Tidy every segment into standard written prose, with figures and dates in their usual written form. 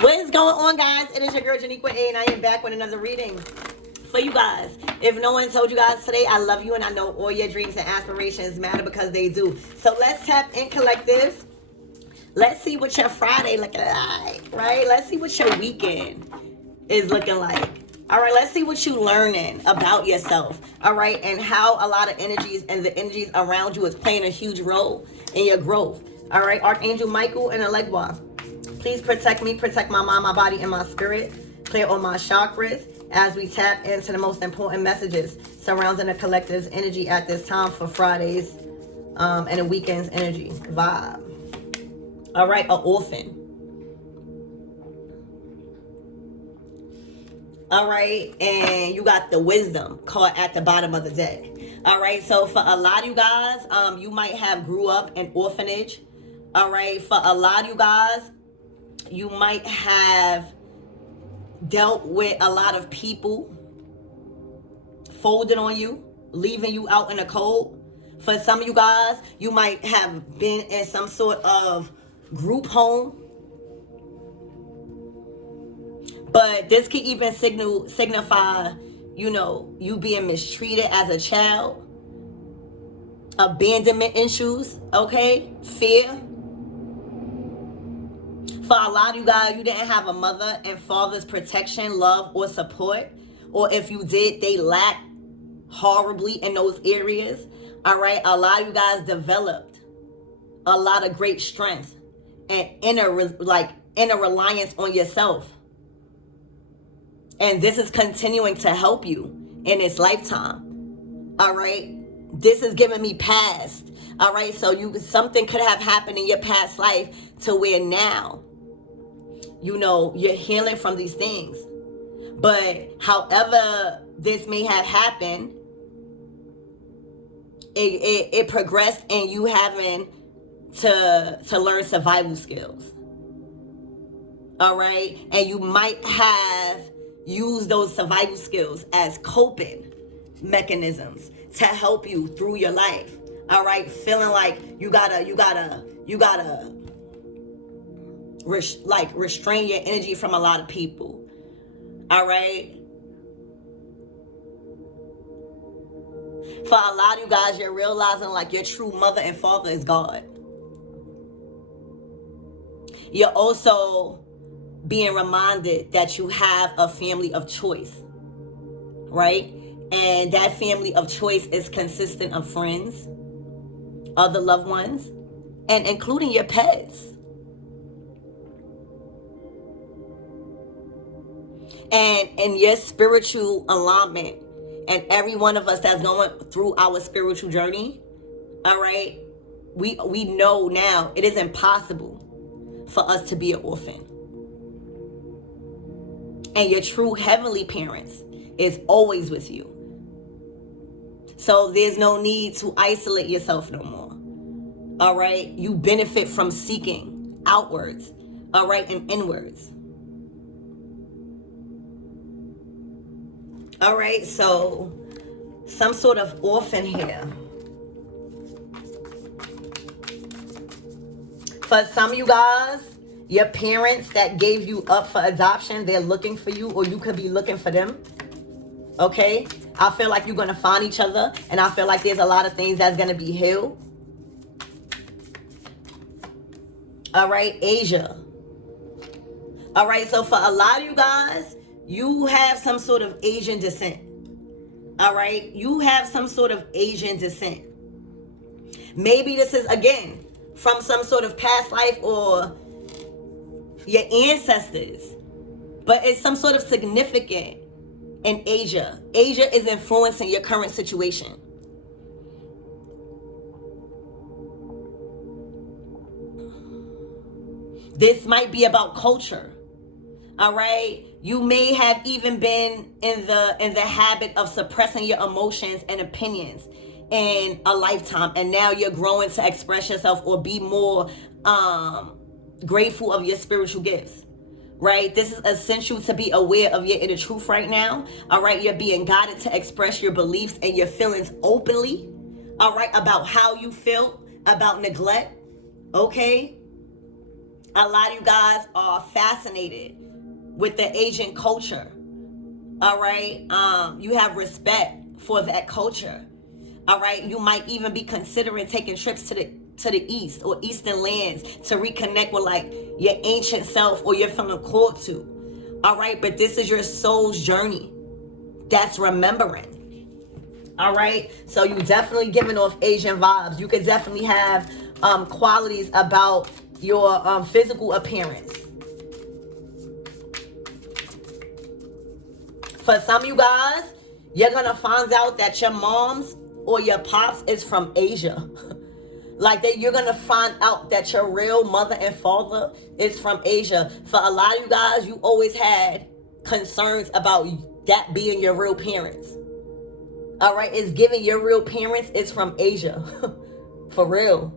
What is going on, guys? It is your girl Janiqua A, and I am back with another reading for you guys. If no one told you guys today, I love you, and I know all your dreams and aspirations matter because they do. So let's tap in, collectives. Let's see what your Friday looking like, right? Let's see what your weekend is looking like. All right, let's see what you're learning about yourself, all right, and how a lot of energies and the energies around you is playing a huge role in your growth, all right? Archangel Michael and Alegua, please protect me, protect my mind, my body, and my spirit. Clear all my chakras as we tap into the most important messages surrounding the collective's energy at this time for Fridays and the weekend's energy vibe. All right, an orphan. All right, and you got the wisdom card at the bottom of the deck. All right, so for a lot of you guys, you might have grew up in orphanage. All right, for a lot of you guys, you might have dealt with a lot of people folding on you, leaving you out in the cold. For some of you guys, you might have been in some sort of group home. But this could even signify, you know, you being mistreated as a child. Abandonment issues, okay? Fear. For a lot of you guys, you didn't have a mother and father's protection, love, or support. Or if you did, they lacked horribly in those areas. All right? A lot of you guys developed a lot of great strength and inner reliance on yourself. And this is continuing to help you in this lifetime. All right? This is giving me past. All right? So something could have happened in your past life to where now, you know, you're healing from these things. But however this may have happened, it progressed in you having to learn survival skills. All right? And you might have use those survival skills as coping mechanisms to help you through your life. All right, feeling like you gotta restrain your energy from a lot of people. All right. For a lot of you guys, you're realizing like your true mother and father is God. You're also being reminded that you have a family of choice, right? And that family of choice is consistent of friends, other loved ones, and including your pets. And in your spiritual alignment, and every one of us that's going through our spiritual journey, all right, we know now it is impossible for us to be an orphan. And your true heavenly parents is always with you. So there's no need to isolate yourself no more. All right? You benefit from seeking outwards, all right, and inwards. All right, so some sort of orphan here. For some of you guys, your parents that gave you up for adoption, they're looking for you, or you could be looking for them. Okay? I feel like you're going to find each other, and I feel like there's a lot of things that's going to be healed. All right, Asia. All right, so for a lot of you guys, you have some sort of Asian descent. All right? You have some sort of Asian descent. Maybe this is, again, from some sort of past life or your ancestors, but it's some sort of significant in Asia. Asia is influencing your current situation. This might be about culture. All right, you may have even been in the habit of suppressing your emotions and opinions in a lifetime, and now you're growing to express yourself or be more grateful of your spiritual gifts, right? This is essential to be aware of your inner truth right now. All right, you're being guided to express your beliefs and your feelings openly, all right, about how you feel about neglect, okay? A lot of you guys are fascinated with the Asian culture. All right. You have respect for that culture. All right. You might even be considering taking trips to the east or eastern lands to reconnect with like your ancient self or you're feeling called to. All right. But this is your soul's journey. That's remembering. All right. So you definitely giving off Asian vibes. You could definitely have qualities about your physical appearance. For some of you guys, you're going to find out that your moms or your pops is from Asia. Like you're going to find out that your real mother and father is from Asia. For a lot of you guys, you always had concerns about that being your real parents. All right, it's giving your real parents is from Asia. For real.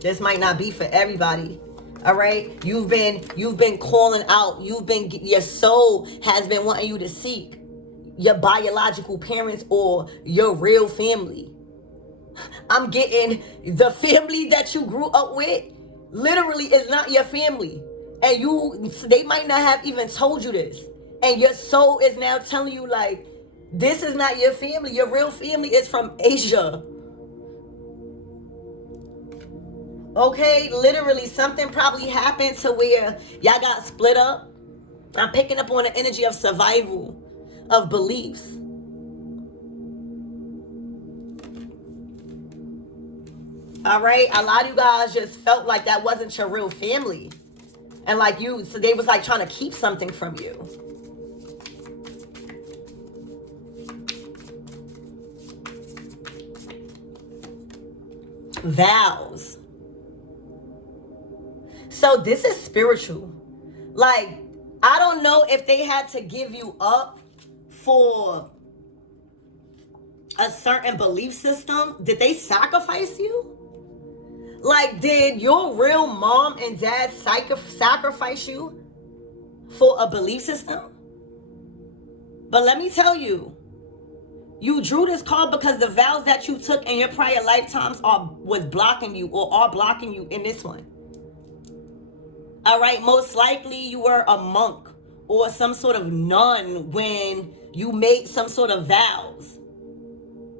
This might not be for everybody. All right, you've been calling out. Your soul has been wanting you to seek your biological parents or your real family. I'm getting the family that you grew up with literally is not your family, and they might not have even told you this, and your soul is now telling you like this is not your family. Your real family is from Asia. Okay, literally something probably happened to where y'all got split up. I'm picking up on the energy of survival, of beliefs. All right, a lot of you guys just felt like that wasn't your real family. And like so they was like trying to keep something from you. Vows. So this is spiritual. Like, I don't know if they had to give you up for a certain belief system. Did they sacrifice you? Like, did your real mom and dad sacrifice you for a belief system? But let me tell you, you drew this card because the vows that you took in your prior lifetimes was blocking you or are blocking you in this one. All right, most likely you were a monk or some sort of nun when you made some sort of vows.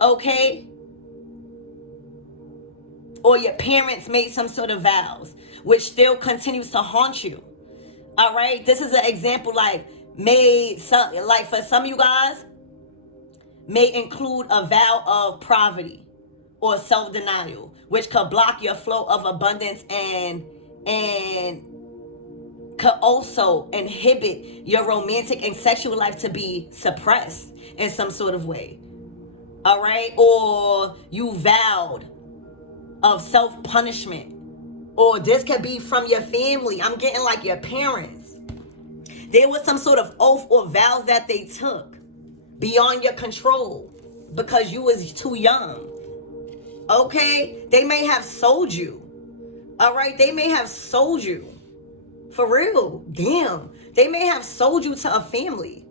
Okay? Or your parents made some sort of vows, which still continues to haunt you. All right? This is an example like for some of you guys, may include a vow of poverty or self-denial, which could block your flow of abundance and could also inhibit your romantic and sexual life to be suppressed in some sort of way. All right? Or you vowed of self-punishment. Or this could be from your family. I'm getting like your parents. There was some sort of oath or vows that they took beyond your control because you was too young. Okay? They may have sold you. All right? They may have sold you. For real. Damn. They may have sold you to a family.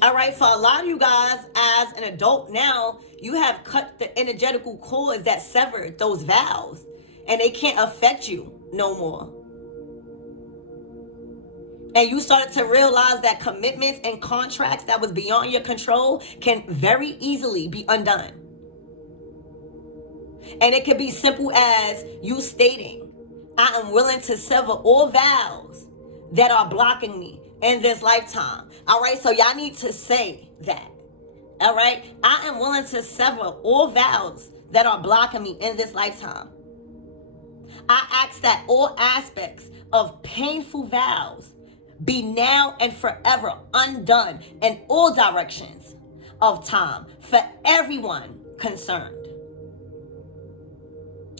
All right. For a lot of you guys, as an adult now, you have cut the energetical cords that severed those vows. And they can't affect you no more. And you started to realize that commitments and contracts that was beyond your control can very easily be undone. And it could be simple as you stating, I am willing to sever all vows that are blocking me in this lifetime. All right, so y'all need to say that. All right, I am willing to sever all vows that are blocking me in this lifetime. I ask that all aspects of painful vows be now and forever undone in all directions of time for everyone concerned.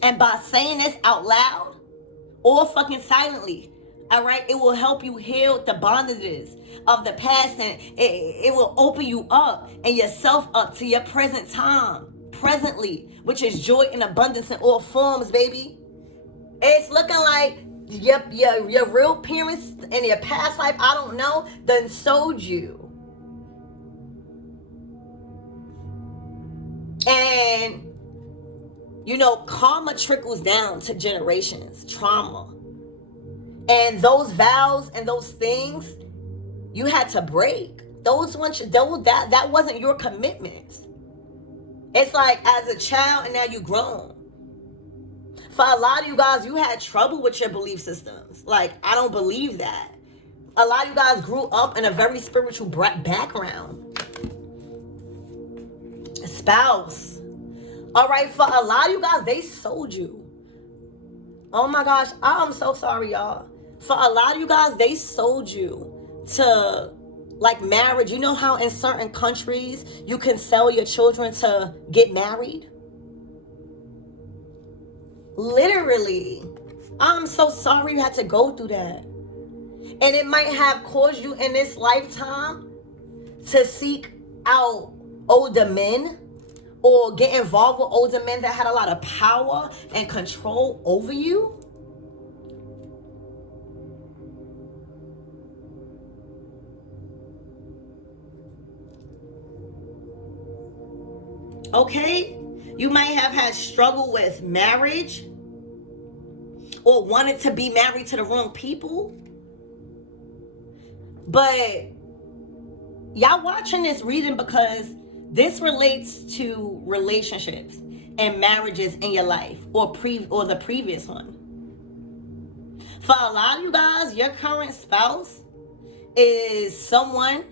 And by saying this out loud or fucking silently, all right, it will help you heal the bondages of the past, and it will open you up and yourself up to your present time, presently, which is joy and abundance in all forms, baby. It's looking like your real parents in your past life, I don't know, done sold you. And, you know, karma trickles down to generations, trauma. And those vows and those things you had to break. That wasn't your commitment. It's like as a child and now you grown. For a lot of you guys, you had trouble with your belief systems. Like, I don't believe that. A lot of you guys grew up in a very spiritual background. Spouse. All right, for a lot of you guys, they sold you. Oh my gosh, I'm so sorry, y'all. For a lot of you guys, they sold you to like marriage. You know how in certain countries you can sell your children to get married? Literally. I'm so sorry you had to go through that. And it might have caused you in this lifetime to seek out older men or get involved with older men that had a lot of power and control over you. Okay? You might have had struggle with marriage or wanted to be married to the wrong people. But y'all watching this reading because this relates to relationships and marriages in your life or the previous one. For a lot of you guys, your current spouse is someone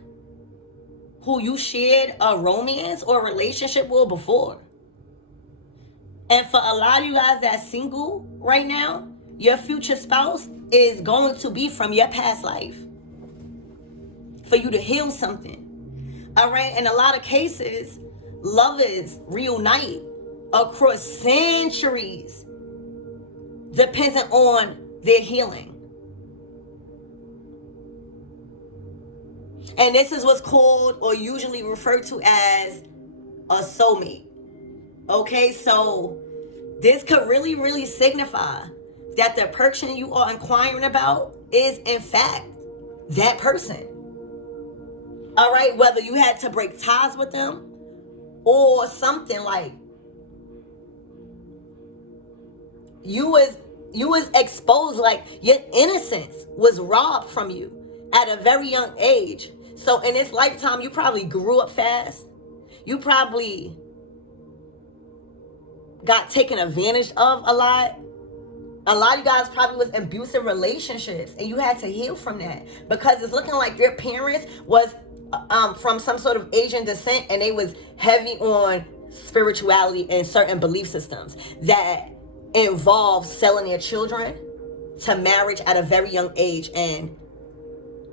who you shared a romance or a relationship with before. And for a lot of you guys that's single right now, your future spouse is going to be from your past life for you to heal something. All right? In a lot of cases, lovers reunite across centuries depending on their healing. And this is what's called or usually referred to as a soulmate. Okay, so this could really, really signify that the person you are inquiring about is in fact that person. All right, whether you had to break ties with them or something, like you was exposed, like your innocence was robbed from you at a very young age. So in this lifetime, you probably grew up fast. You probably got taken advantage of a lot. A lot of you guys probably was in abusive relationships and you had to heal from that because it's looking like your parents was from some sort of Asian descent and they was heavy on spirituality and certain belief systems that involve selling their children to marriage at a very young age and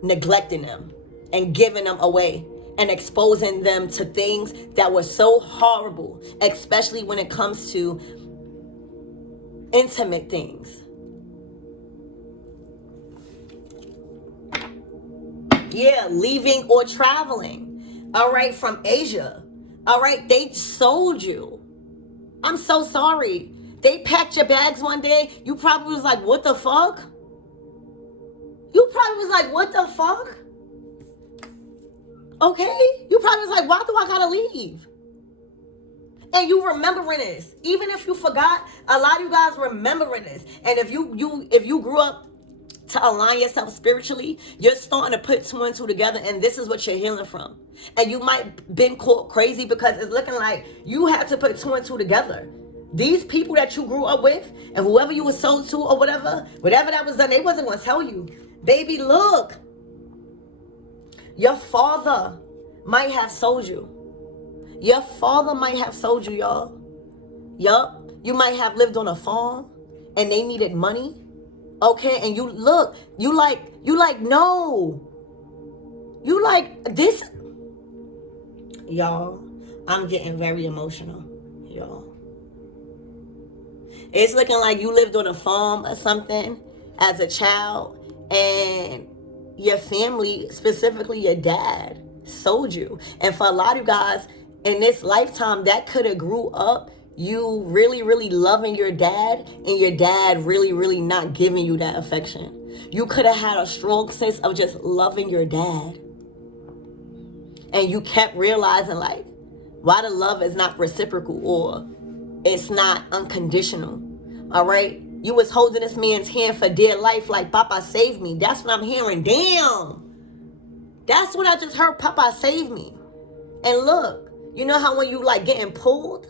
neglecting them and giving them away and exposing them to things that were so horrible, especially when it comes to intimate things. Yeah, leaving or traveling. All right, from Asia. All right, they sold you. I'm so sorry. They packed your bags one day. You probably was like, what the fuck? You probably was like, what the fuck? Okay? You probably was like, why do I gotta leave? And you remembering this. Even if you forgot, a lot of you guys remembering this. And if you grew up to align yourself spiritually, you're starting to put two and two together, and this is what you're healing from. And you might been caught crazy because it's looking like you had to put two and two together. These people that you grew up with and whoever you were sold to or whatever that was done, they wasn't going to tell you, baby, look, your father might have sold you. Your father might have sold you, y'all. Yup. You might have lived on a farm and they needed money. Okay, and you look, you like, no. You like this. Y'all, I'm getting very emotional, y'all. It's looking like you lived on a farm or something as a child and your family, specifically your dad, sold you. And for a lot of you guys in this lifetime, that could have grew up you really, really loving your dad and your dad really, really not giving you that affection. You could have had a strong sense of just loving your dad. And you kept realizing like, Why the love is not reciprocal or it's not unconditional. All right? You was holding this man's hand for dear life like, Papa, save me. That's what I'm hearing. Damn. That's what I just heard. Papa, save me. And look, you know how when you like getting pulled?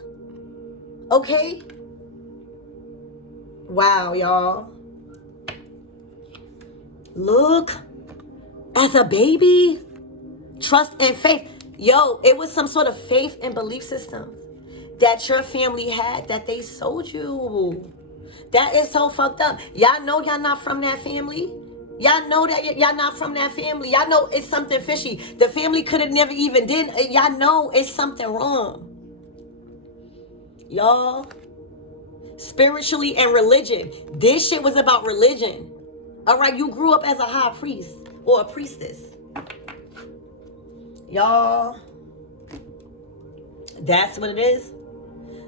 Okay? Wow, y'all. Look. As a baby. Trust and faith. Yo, it was some sort of faith and belief system that your family had that they sold you. That is so fucked up. Y'all know y'all not from that family. Y'all know that y'all not from that family. Y'all know it's something fishy. The family could have never even did. Y'all know it's something wrong. Y'all. Spiritually and religion. This shit was about religion. All right, you grew up as a high priest or a priestess. Y'all. That's what it is.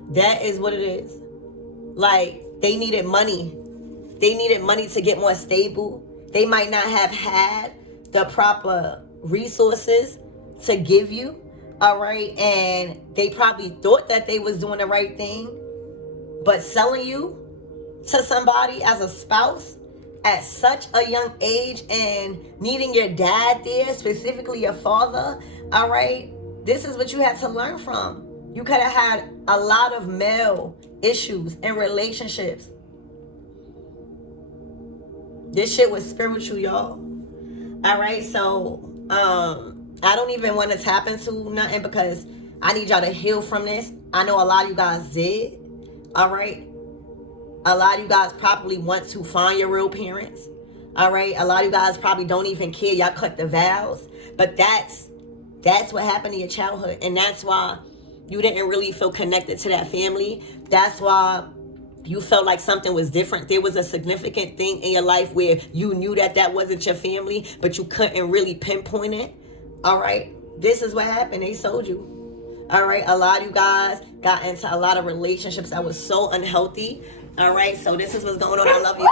That is what it is. Like, they needed money. They needed money to get more stable. They might not have had the proper resources to give you. All right. And they probably thought that they was doing the right thing. But selling you to somebody as a spouse at such a young age and needing your dad there, specifically your father. All right. This is what you had to learn from. You could have had a lot of male issues and relationships. This shit was spiritual, y'all. All right, so I don't even want to tap into nothing because I need y'all to heal from this. I know a lot of you guys did. All right, a lot of you guys probably want to find your real parents. All right, a lot of you guys probably don't even care. Y'all cut the vows, but that's what happened in your childhood, and that's why you didn't really feel connected to that family. That's why you felt like something was different. There was a significant thing in your life where you knew that that wasn't your family, but you couldn't really pinpoint it. All right. This is what happened. They sold you. All right. A lot of you guys got into a lot of relationships that was so unhealthy. All right. So this is what's going on. I love you.